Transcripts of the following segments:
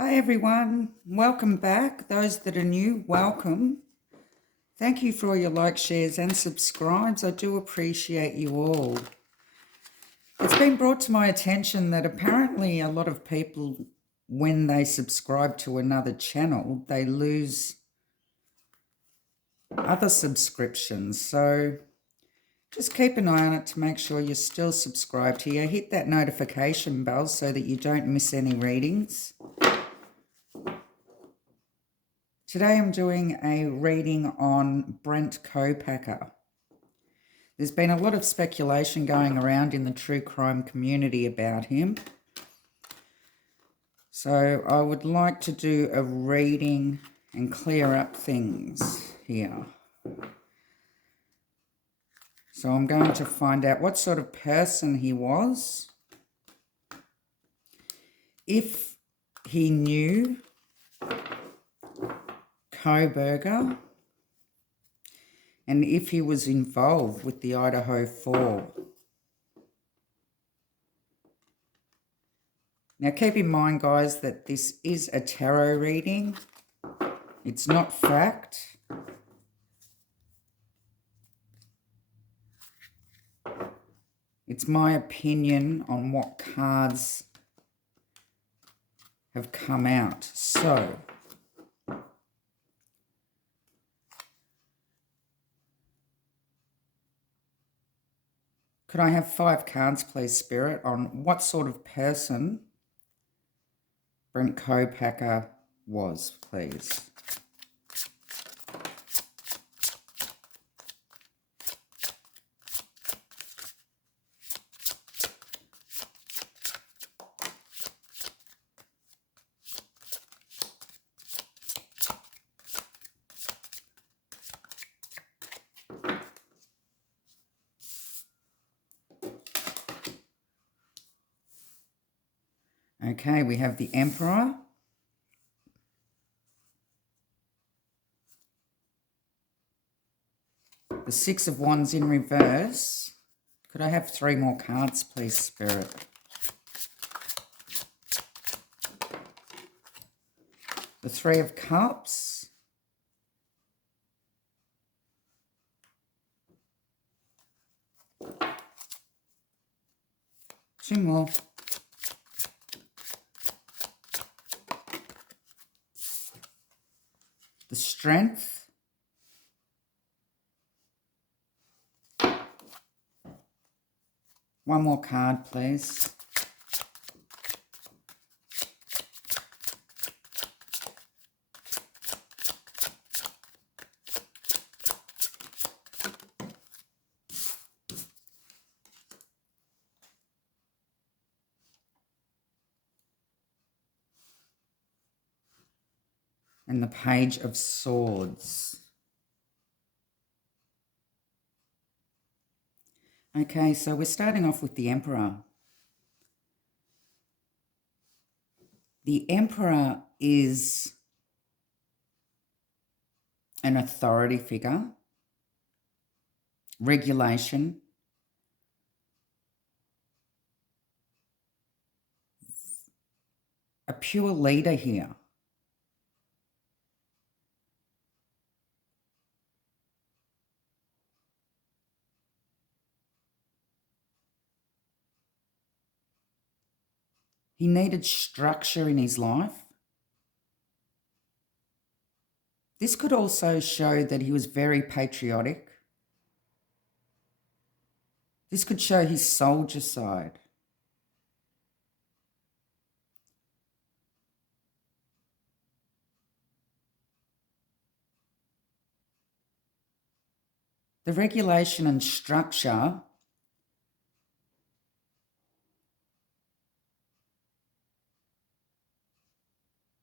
Hi everyone, welcome back. Those that are new, welcome. Thank you for all your likes, shares and subscribes. I do appreciate you all. It's been brought to my attention that apparently a lot of people, when they subscribe to another channel, they lose other subscriptions. So just keep an eye on it to make sure you're still subscribed here. Hit that notification bell so that you don't miss any readings. Today I'm doing a reading on Brent Kopacka. There's been a lot of speculation going around in the true crime community about him. So I would like to do a reading and clear up things here. So I'm going to find out what sort of person he was, if he knew Kohberger, and if he was involved with the Idaho 4. Now keep in mind, guys, that this is a tarot reading. It's not fact. It's my opinion on what cards have come out. So, could I have 5 cards, please, Spirit, on what sort of person Brent Kopacka was, please? Okay, we have the Emperor, the 6 of Wands in reverse. Could I have 3 more cards, please, Spirit? The 3 of Cups, two more. The Strength, one more card, please. And the Page of Swords. Okay, so we're starting off with the Emperor. The Emperor is an authority figure, regulation, a pure leader here. He needed structure in his life. This could also show that he was very patriotic. This could show his soldier side. The regulation and structure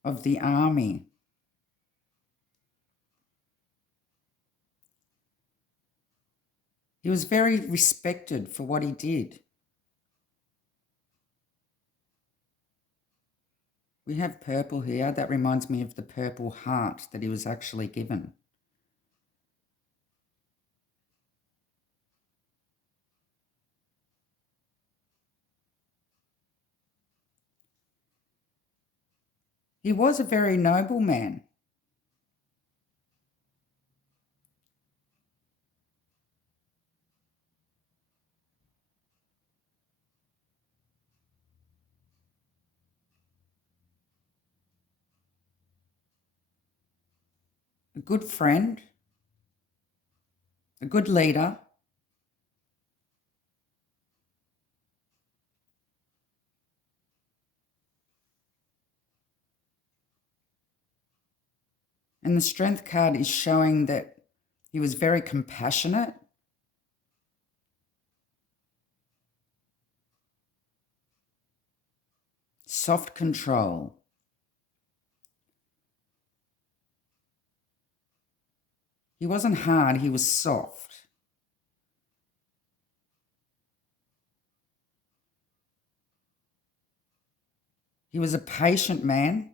of the army. He was very respected for what he did. We have purple here. That reminds me of the Purple Heart that he was actually given. He was a very noble man. A good friend, a good leader, and the strength card is showing that he was very compassionate, soft control. He wasn't hard, he was soft. He was a patient man.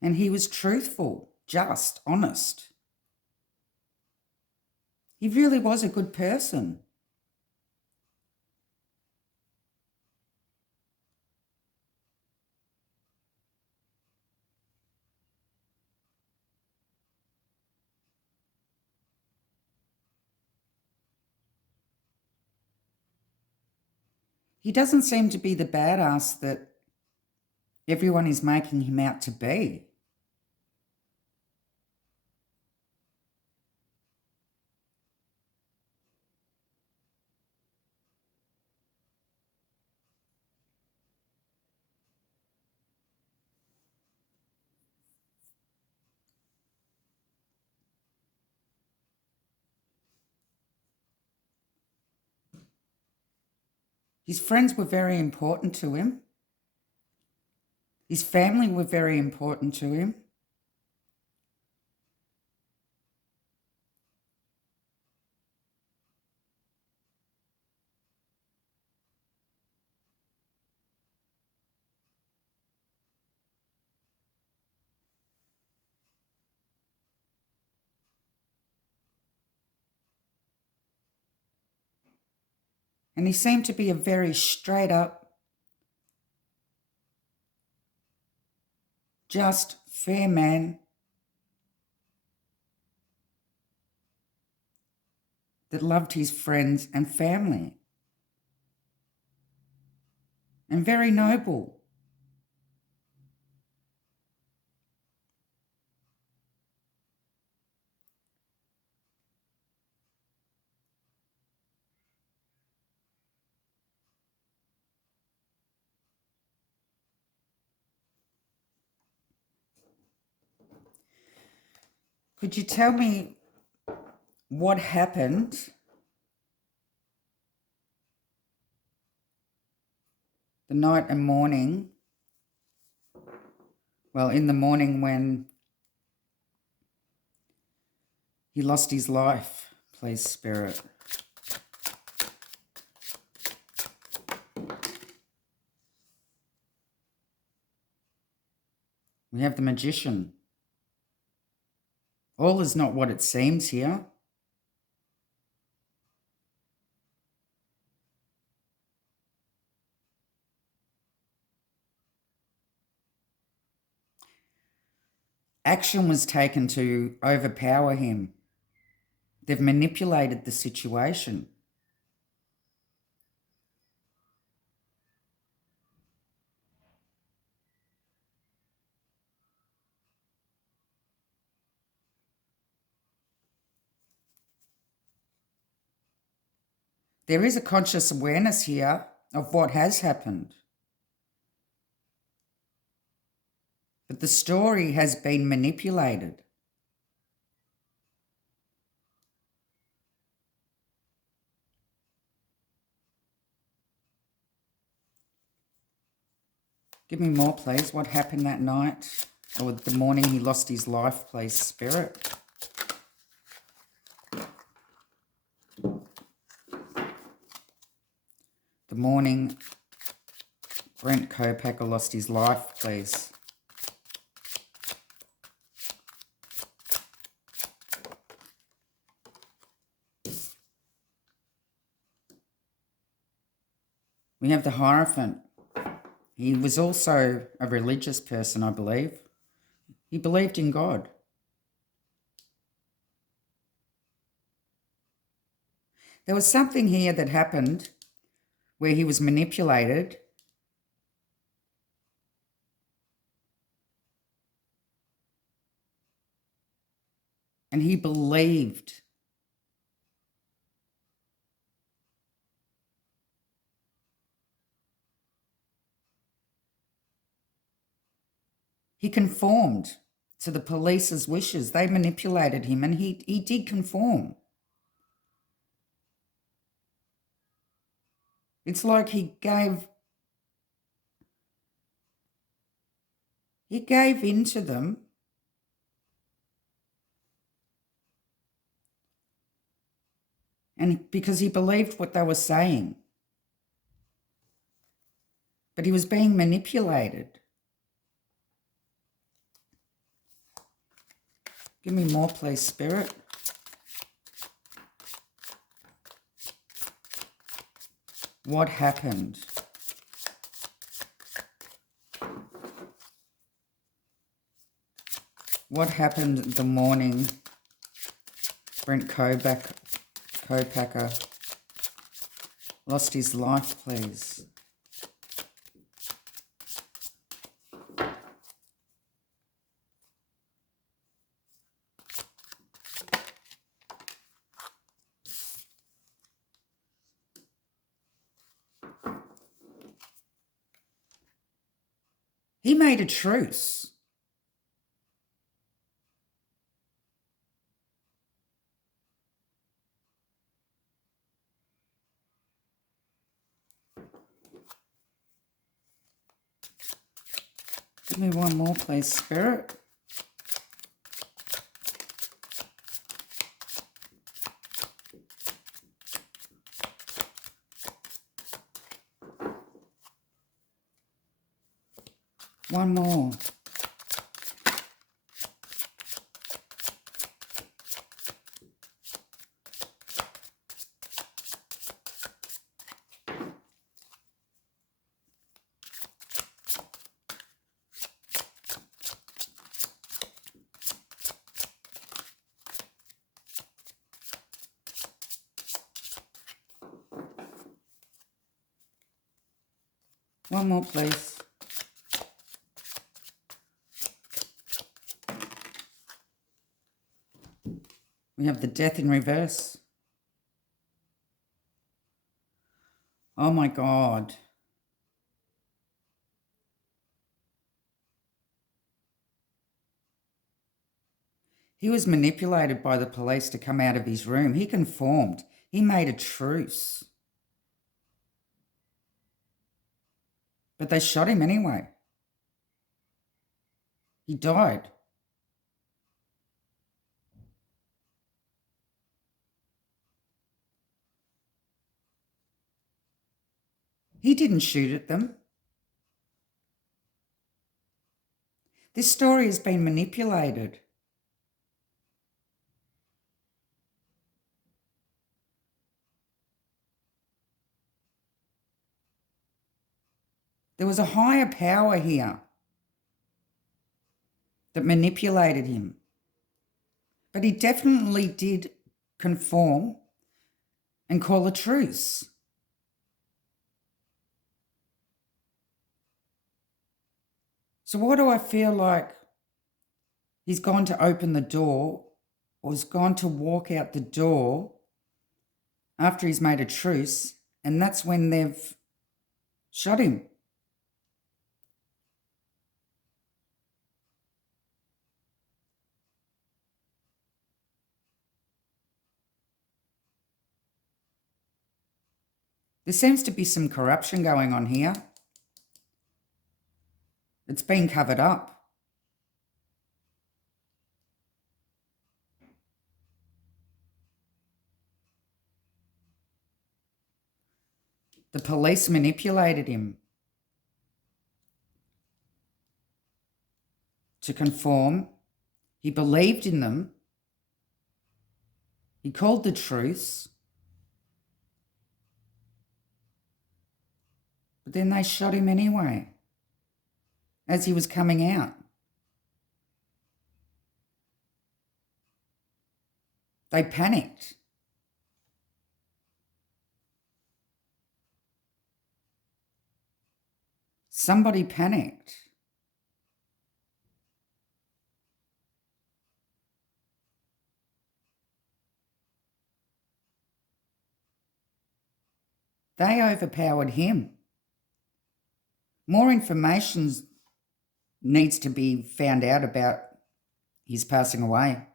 And he was truthful, just, honest. He really was a good person. He doesn't seem to be the badass that everyone is making him out to be. His friends were very important to him. His family were very important to him. And he seemed to be a very straight up, just, fair man that loved his friends and family. And very noble. Could you tell me what happened the night and morning? Well, in the morning when he lost his life, please, Spirit. We have the Magician. All is not what it seems here. Action was taken to overpower him. They've manipulated the situation. There is a conscious awareness here of what has happened. But the story has been manipulated. Give me more, please. What happened that night or the morning he lost his life, please, Spirit? The morning Brent Kopacka lost his life, please. We have the Hierophant. He was also a religious person, I believe. He believed in God. There was something here that happened where he was manipulated. And he believed. He conformed to the police's wishes. They manipulated him and he did conform. It's like he gave in to them. And because he believed what they were saying. But he was being manipulated. Give me more, please, Spirit. What happened? What happened the morning Brent Kopacka lost his life, please? He made a truce. Give me one more, please, Spirit. One more. One more, please. We have the Death in reverse. Oh my God. He was manipulated by the police to come out of his room. He conformed. He made a truce. But they shot him anyway. He died. He didn't shoot at them. This story has been manipulated. There was a higher power here that manipulated him. But he definitely did conform and call a truce. So why do I feel like he's gone to open the door or has gone to walk out the door after he's made a truce, and that's when they've shot him? There seems to be some corruption going on here. It's been covered up. The police manipulated him. to conform. He believed in them. He called the truths. But then they shot him anyway, as he was coming out. They panicked. Somebody panicked. They overpowered him. More information needs to be found out about his passing away.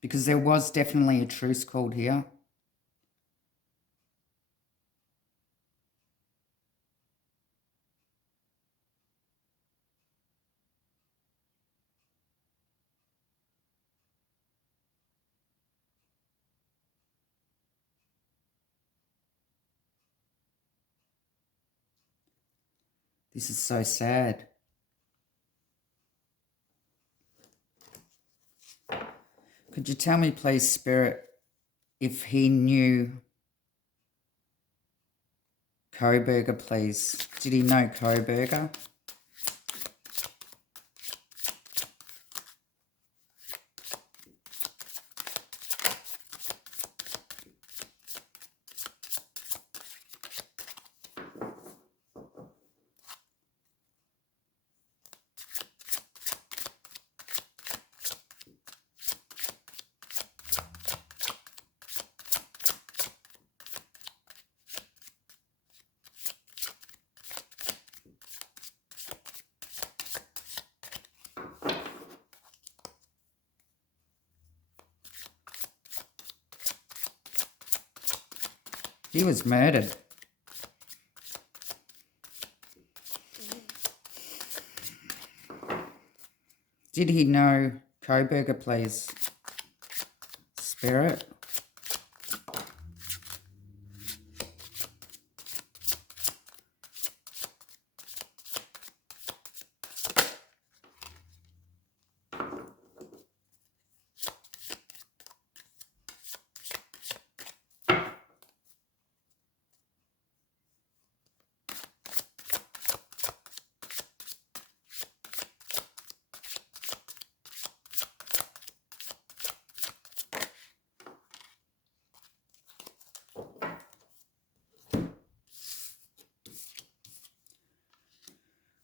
Because there was definitely a truce called here. This is so sad. Could you tell me, please, Spirit, if he knew Kohberger, please? Did he know Kohberger? He was murdered. Did he know Kohberger, please? Spirit?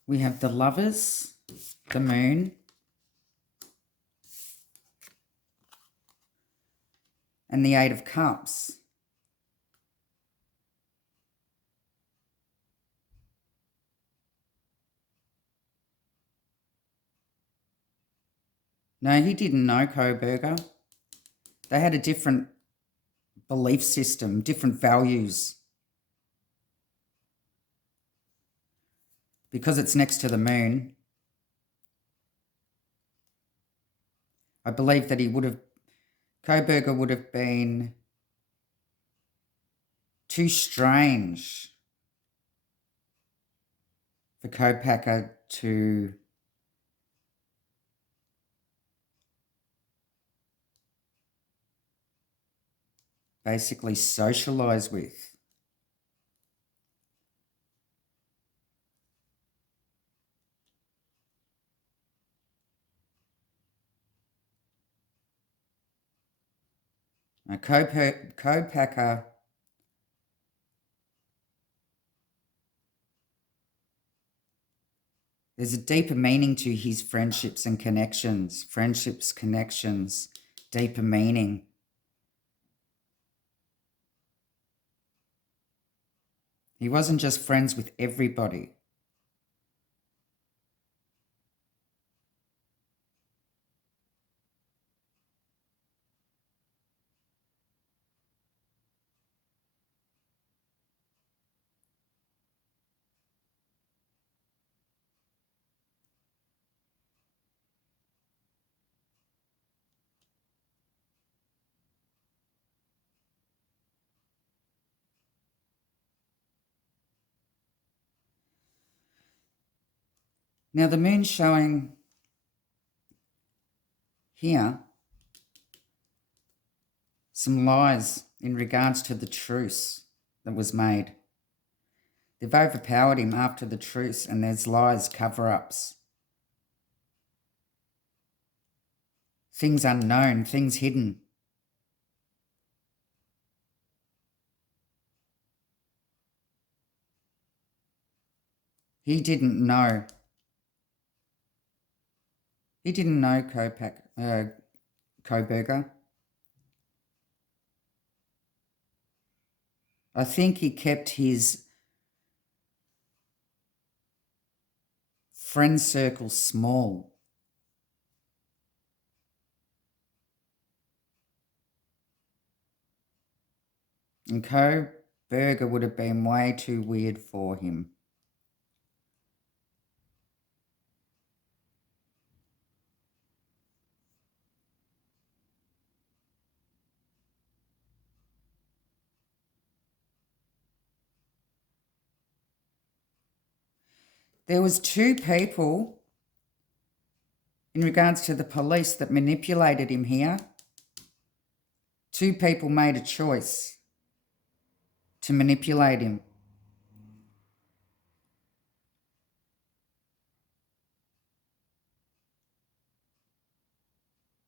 We have the Lovers, the Moon, and the Eight of Cups. No, he didn't know Kohberger. They had a different belief system, different values. Because it's next to the moon, I believe that Kohberger would have been too strange for Kopacka to basically socialise with. Now, Kopacka there's a deeper meaning to his friendships and connections. Friendships, connections, deeper meaning. He wasn't just friends with everybody. Now the moon's showing here some lies in regards to the truce that was made. They've overpowered him after the truce, and there's lies, cover-ups, things unknown, things hidden. He didn't know. He didn't know Kohberger. I think he kept his friend circle small. And Kohberger would have been way too weird for him. There was 2 people in regards to the police that manipulated him here. 2 people made a choice to manipulate him.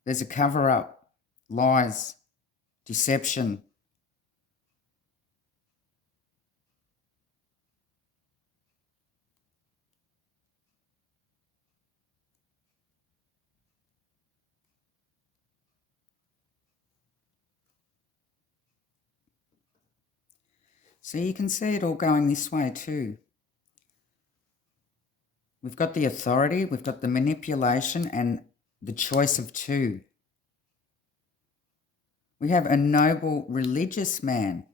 There's a cover-up, lies, deception. So you can see it all going this way too. We've got the authority, we've got the manipulation, and the choice of 2. We have a noble religious man.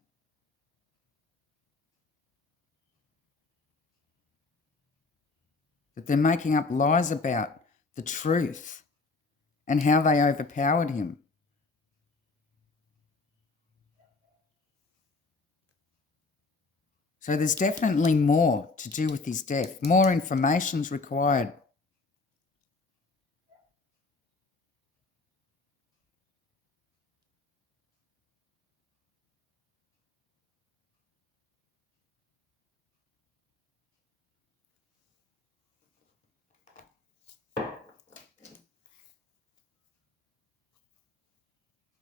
That they're making up lies about the truth and how they overpowered him. So there's definitely more to do with his death. More information's required.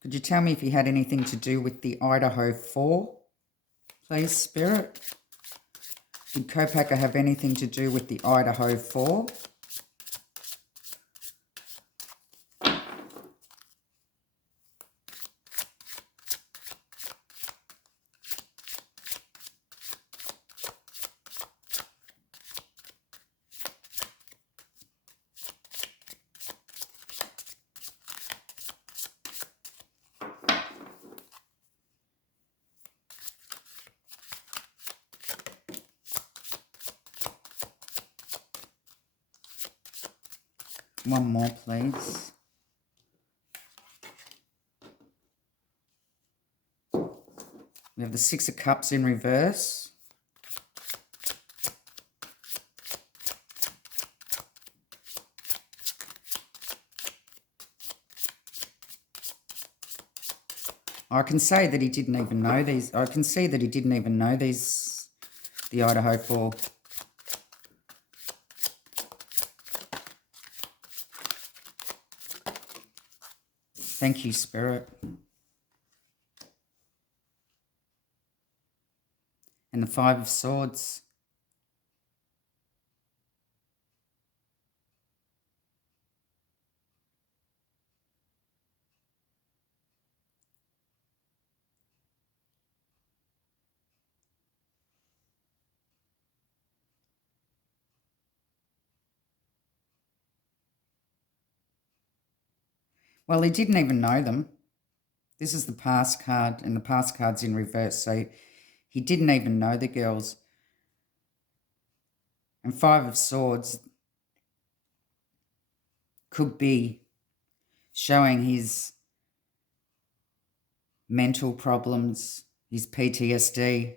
Could you tell me if he had anything to do with the Idaho 4, please, Spirit? Did Kopacka have anything to do with the Idaho 4? One more, please. We have the 6 of Cups in reverse. I can say that he didn't even know these. I can see that he didn't even know these, the Idaho 4. Thank you, Spirit. And the 5 of Swords. Well, he didn't even know them. This is the past card, and the past card's in reverse, so he didn't even know the girls. And 5 of Swords could be showing his mental problems, his PTSD.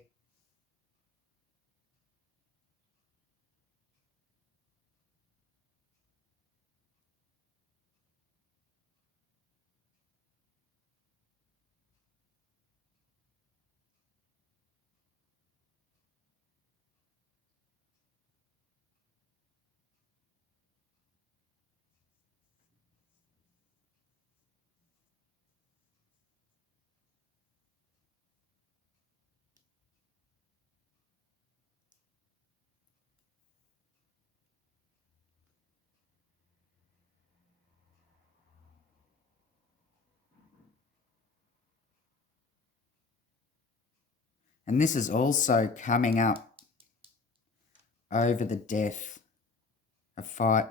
And this is also coming up over the death, a fight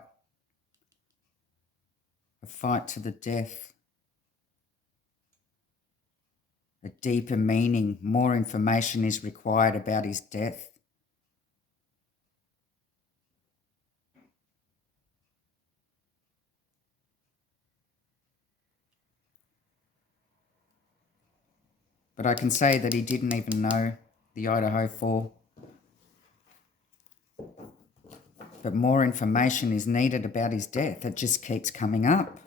to the death, a deeper meaning. More information is required about his death. But I can say that he didn't even know the Idaho 4. But more information is needed about his death. It just keeps coming up.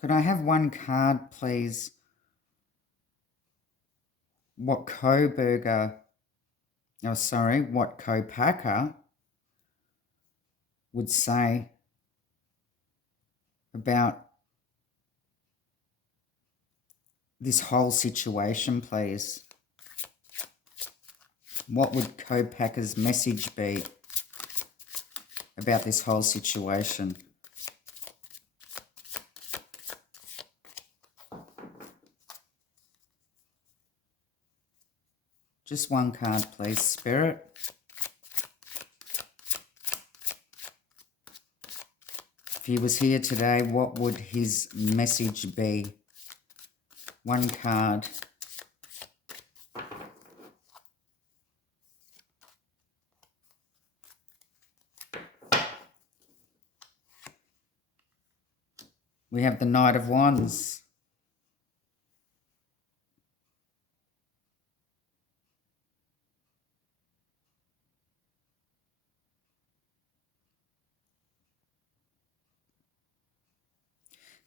Could I have one card, please? What Kohberger, what Kopacka would say about this whole situation, please. What would Kopacka's message be about this whole situation? Just one card, please, Spirit. If he was here today, what would his message be? One card. We have the Knight of Wands.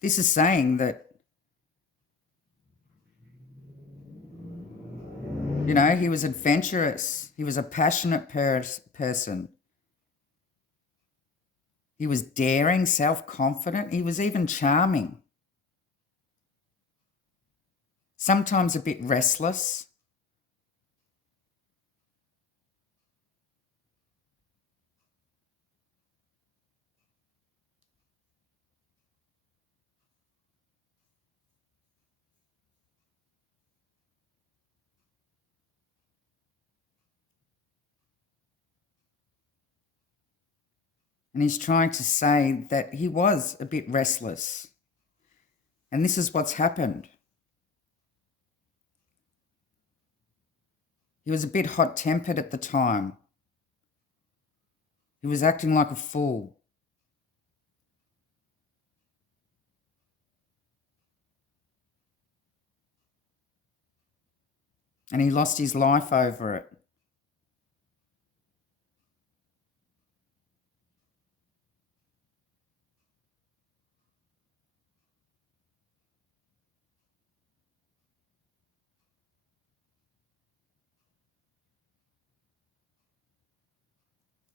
This is saying that, you know, he was adventurous. He was a passionate person. He was daring, self-confident. He was even charming. Sometimes a bit restless. And he's trying to say that he was a bit restless. And this is what's happened. He was a bit hot-tempered at the time. He was acting like a fool. And he lost his life over it.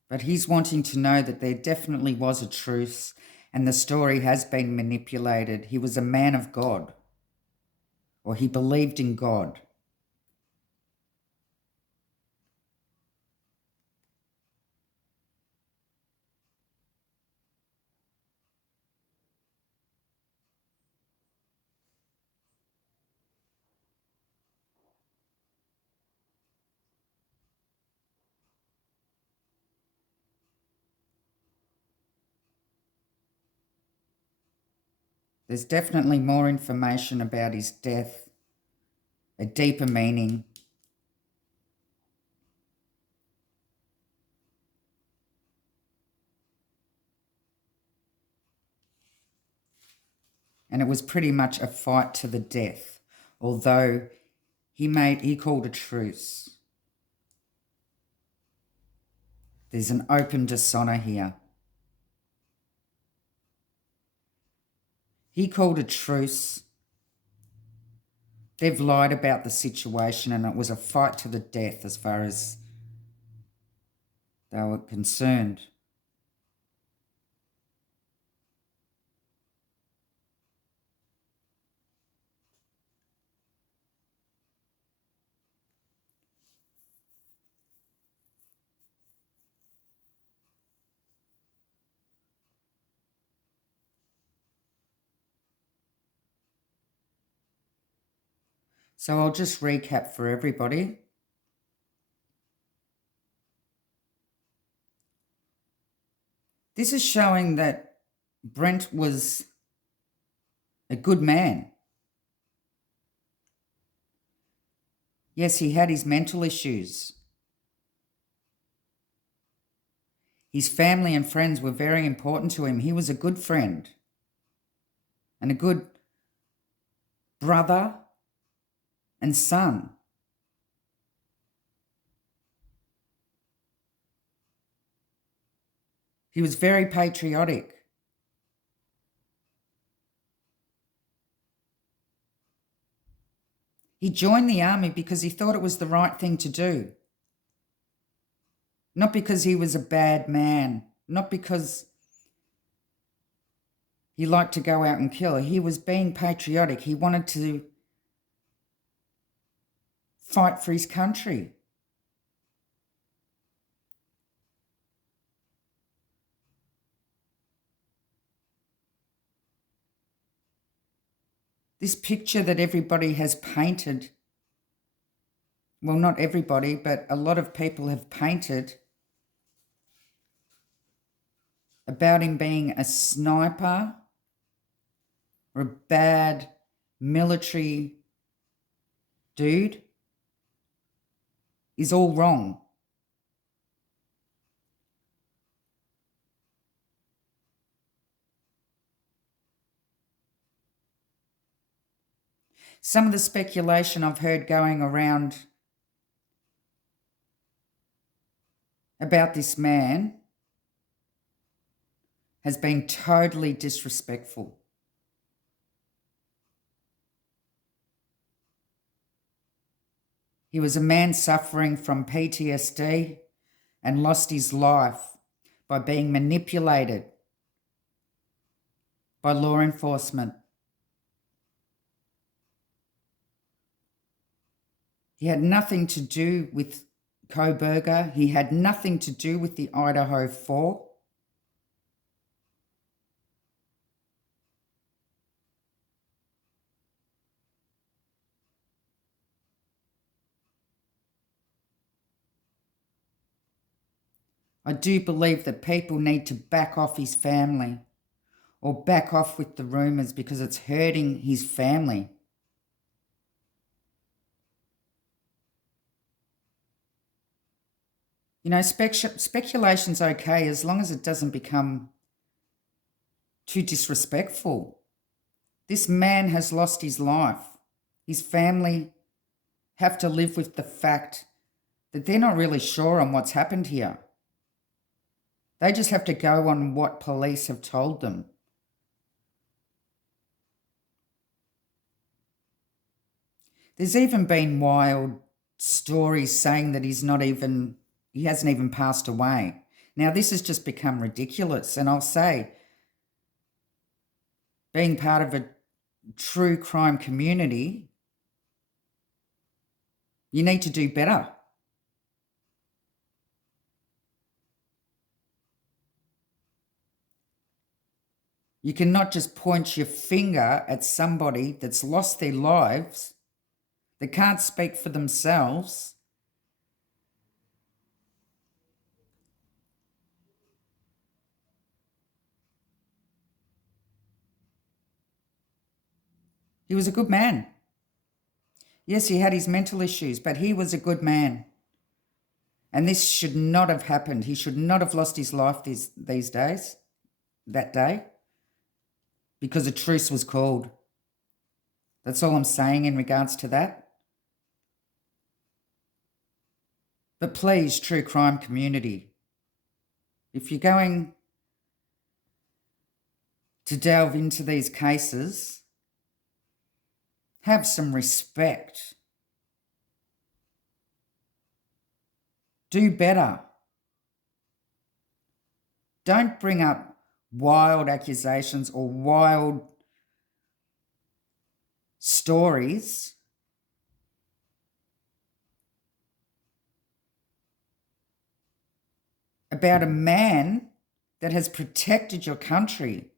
But he's wanting to know that there definitely was a truce and the story has been manipulated. He was a man of God, or he believed in God. There's definitely more information about his death, a deeper meaning. And it was pretty much a fight to the death, although he called a truce. There's an open dishonor here. He called a truce. They've lied about the situation and it was a fight to the death as far as they were concerned. So I'll just recap for everybody. This is showing that Brent was a good man. Yes, he had his mental issues. His family and friends were very important to him. He was a good friend and a good brother and son. He was very patriotic. He joined the army because he thought it was the right thing to do. Not because he was a bad man, not because he liked to go out and kill. He was being patriotic. He wanted to fight for his country. This picture that everybody has painted, well, not everybody, but a lot of people have painted about him being a sniper or a bad military dude is all wrong. Some of the speculation I've heard going around about this man has been totally disrespectful. He was a man suffering from PTSD and lost his life by being manipulated by law enforcement. He had nothing to do with Kohberger. He had nothing to do with the Idaho 4. I do believe that people need to back off his family or back off with the rumours because it's hurting his family. You know, speculation's okay as long as it doesn't become too disrespectful. This man has lost his life. His family have to live with the fact that they're not really sure on what's happened here. They just have to go on what police have told them. There's even been wild stories saying that he hasn't even passed away. Now, this has just become ridiculous. And I'll say, being part of a true crime community, you need to do better. You cannot just point your finger at somebody that's lost their lives, that can't speak for themselves, He was a good man. Yes, he had his mental issues, but he was a good man. And this should not have happened. He should not have lost his life these days, that day, because a truce was called. That's all I'm saying in regards to that. But please, true crime community, if you're going to delve into these cases, have some respect. Do better. Don't bring up wild accusations or wild stories about a man that has protected your country.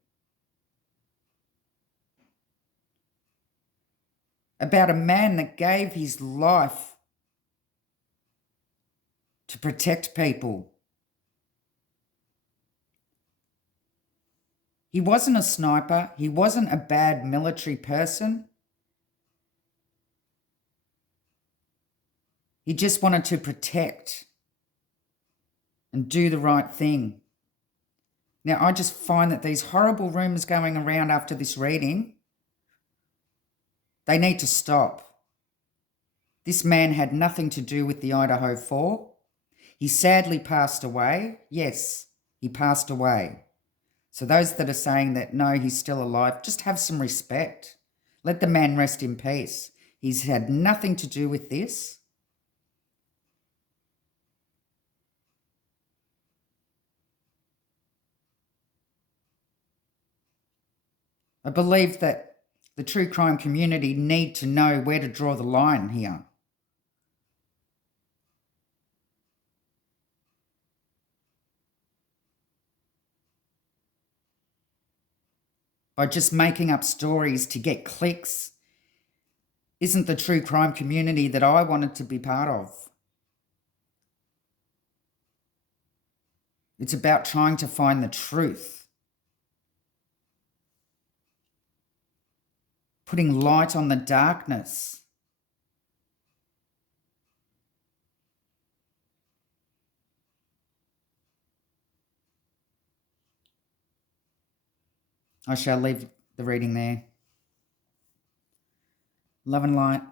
about a man that gave his life to protect people. He wasn't a sniper. He wasn't a bad military person. He just wanted to protect and do the right thing. Now, I just find that these horrible rumours going around after this reading, they need to stop. This man had nothing to do with the Idaho 4. He sadly passed away. Yes, he passed away. So those that are saying that, no, he's still alive, just have some respect. Let the man rest in peace. He's had nothing to do with this. I believe that the true crime community need to know where to draw the line here. By just making up stories to get clicks isn't the true crime community that I wanted to be part of. It's about trying to find the truth. Putting light on the darkness. I shall leave the reading there. Love and light.